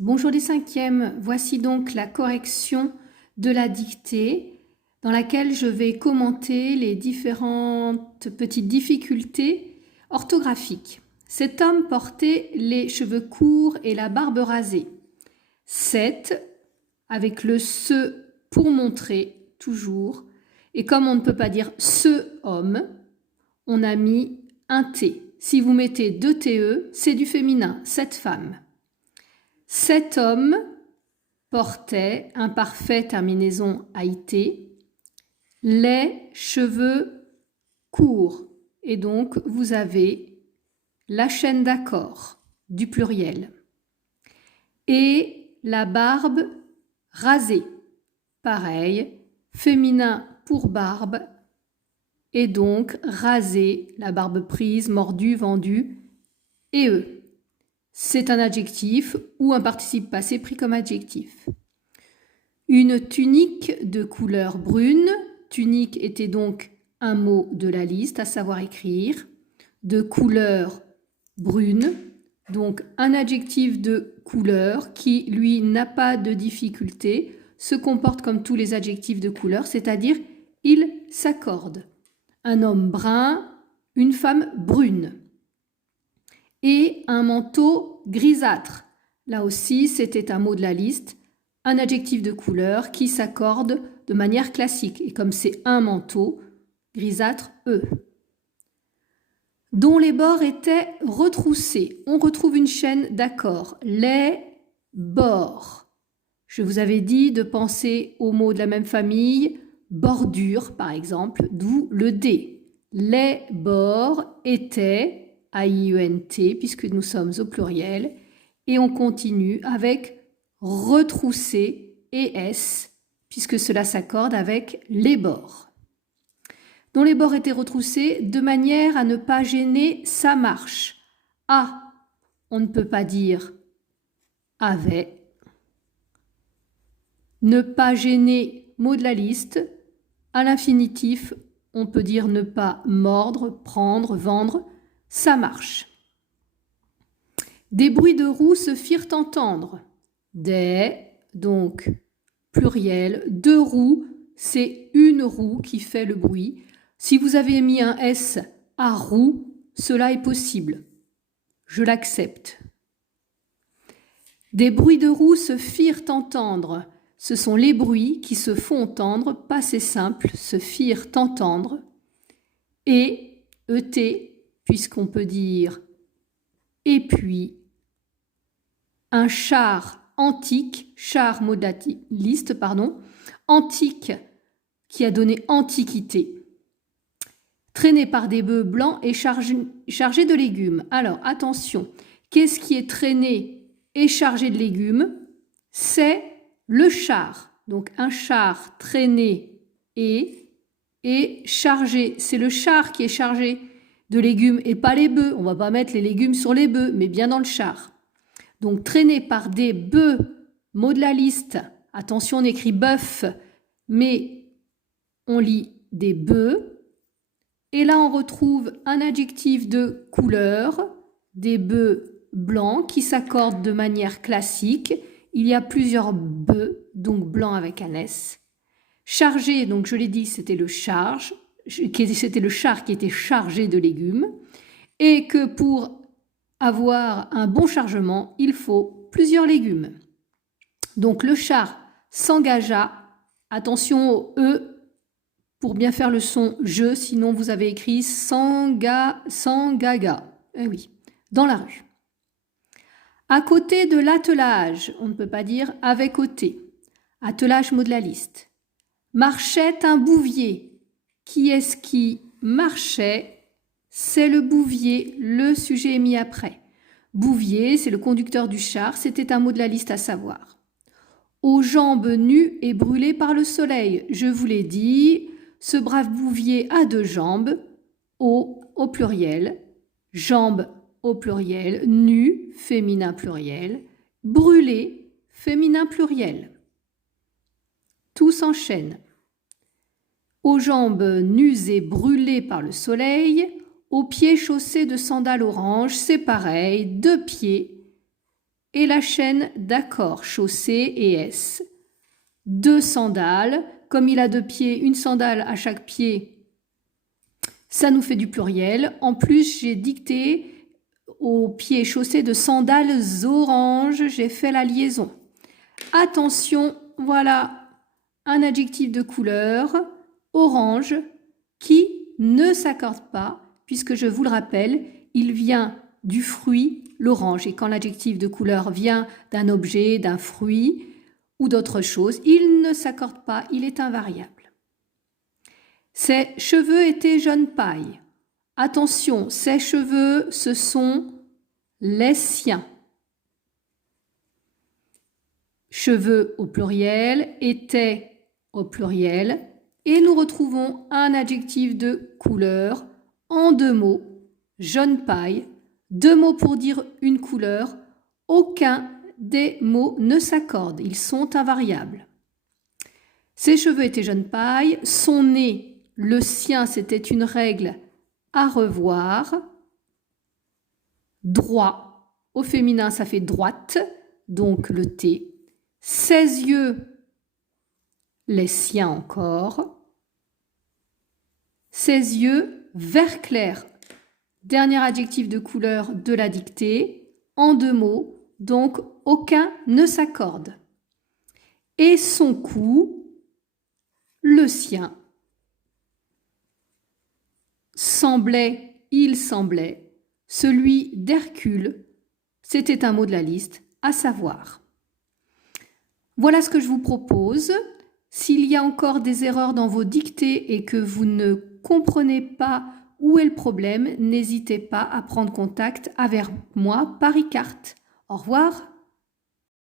Bonjour les cinquièmes, voici donc la correction de la dictée dans laquelle je vais commenter les différentes petites difficultés orthographiques. Cet homme portait les cheveux courts et la barbe rasée. 7 avec le ce pour montrer toujours. Et comme on ne peut pas dire ce homme, on a mis un T. Si vous mettez deux TE, c'est du féminin, cette femme. Cet homme portait, imparfait terminaison IT, les cheveux courts. Et donc, vous avez la chaîne d'accord du pluriel. Et la barbe rasée. Pareil, féminin pour barbe. Et donc, rasé, la barbe prise, mordue, vendue, et eux. C'est un adjectif ou un participe passé pris comme adjectif. Une tunique de couleur brune. Tunique était donc un mot de la liste, à savoir écrire. De couleur brune. Donc un adjectif de couleur qui, lui, n'a pas de difficulté, se comporte comme tous les adjectifs de couleur, c'est-à-dire il s'accorde. Un homme brun, une femme brune. Et un manteau grisâtre. Là aussi, c'était un mot de la liste, un adjectif de couleur qui s'accorde de manière classique. Et comme c'est un manteau, grisâtre, dont les bords étaient retroussés. On retrouve une chaîne d'accord. Les bords. Je vous avais dit de penser aux mots de la même famille, bordure par exemple, d'où le D. Les bords étaient A-I-E-N-T, puisque nous sommes au pluriel, et on continue avec retrousser et S, puisque cela s'accorde avec les bords. Dont les bords étaient retroussés de manière à ne pas gêner sa marche. A, on ne peut pas dire avait. Ne pas gêner, mot de la liste. À l'infinitif, on peut dire ne pas mordre, prendre, vendre. Ça marche. Des bruits de roues se firent entendre. Des, donc pluriel, deux roues, c'est une roue qui fait le bruit. Si vous avez mis un S à roue, cela est possible. Je l'accepte. Des bruits de roues se firent entendre. Ce sont les bruits qui se font entendre, passé simple, se firent entendre. Et ET, puisqu'on peut dire et puis un char antique, char mot de la liste, pardon, antique qui a donné antiquité, traîné par des bœufs blancs et chargé de légumes. Alors attention, qu'est-ce qui est traîné et chargé de légumes? C'est le char. Donc un char traîné et chargé. C'est le char qui est chargé de légumes et pas les bœufs. On ne va pas mettre les légumes sur les bœufs, mais bien dans le char. Donc traîné par des bœufs, mot de la liste. Attention, on écrit bœuf, mais on lit des bœufs. Et là, on retrouve un adjectif de couleur, des bœufs blancs qui s'accordent de manière classique. Il y a plusieurs bœufs, donc blanc avec un S. Chargé, donc je l'ai dit, c'était le char qui était chargé de légumes. Et que pour avoir un bon chargement, il faut plusieurs légumes. Donc le char s'engagea, attention au E pour bien faire le son je, sinon vous avez écrit s'engaga, eh oui, dans la rue. À côté de l'attelage, on ne peut pas dire avec côté. Attelage, mot de la liste. Marchait un bouvier. Qui est-ce qui marchait? C'est le bouvier, le sujet est mis après. Bouvier, c'est le conducteur du char, c'était un mot de la liste à savoir. Aux jambes nues et brûlées par le soleil, je vous l'ai dit, ce brave bouvier a deux jambes, au pluriel, jambes au pluriel, nu, féminin pluriel, brûlé, féminin pluriel. Tout s'enchaîne. Aux jambes nues et brûlées par le soleil, aux pieds chaussés de sandales oranges, c'est pareil, deux pieds et la chaîne d'accord, chaussée et S. 2 sandales, comme il a 2 pieds, une sandale à chaque pied, ça nous fait du pluriel. En plus, j'ai dicté au pied chaussé de sandales oranges, j'ai fait la liaison. Attention, voilà un adjectif de couleur, orange, qui ne s'accorde pas, puisque je vous le rappelle, il vient du fruit, l'orange. Et quand l'adjectif de couleur vient d'un objet, d'un fruit ou d'autre chose, il ne s'accorde pas, il est invariable. Ses cheveux étaient jaune paille. Attention, ses cheveux, ce sont les siens. Cheveux au pluriel, étaient au pluriel. Et nous retrouvons un adjectif de couleur en 2 mots, jaune paille. 2 mots pour dire une couleur. Aucun des mots ne s'accorde, ils sont invariables. Ses cheveux étaient jaune paille, son nez, le sien, c'était une règle à revoir. Droit, au féminin, ça fait droite, donc le T. Ses yeux, les siens encore. Ses yeux, vert clair. Dernier adjectif de couleur de la dictée, en 2 mots, donc aucun ne s'accorde. Et son cou, le sien. Semblait, il semblait. Celui d'Hercule, c'était un mot de la liste, à savoir. Voilà ce que je vous propose. S'il y a encore des erreurs dans vos dictées et que vous ne comprenez pas où est le problème, n'hésitez pas à prendre contact avec moi par e-carte. Au revoir.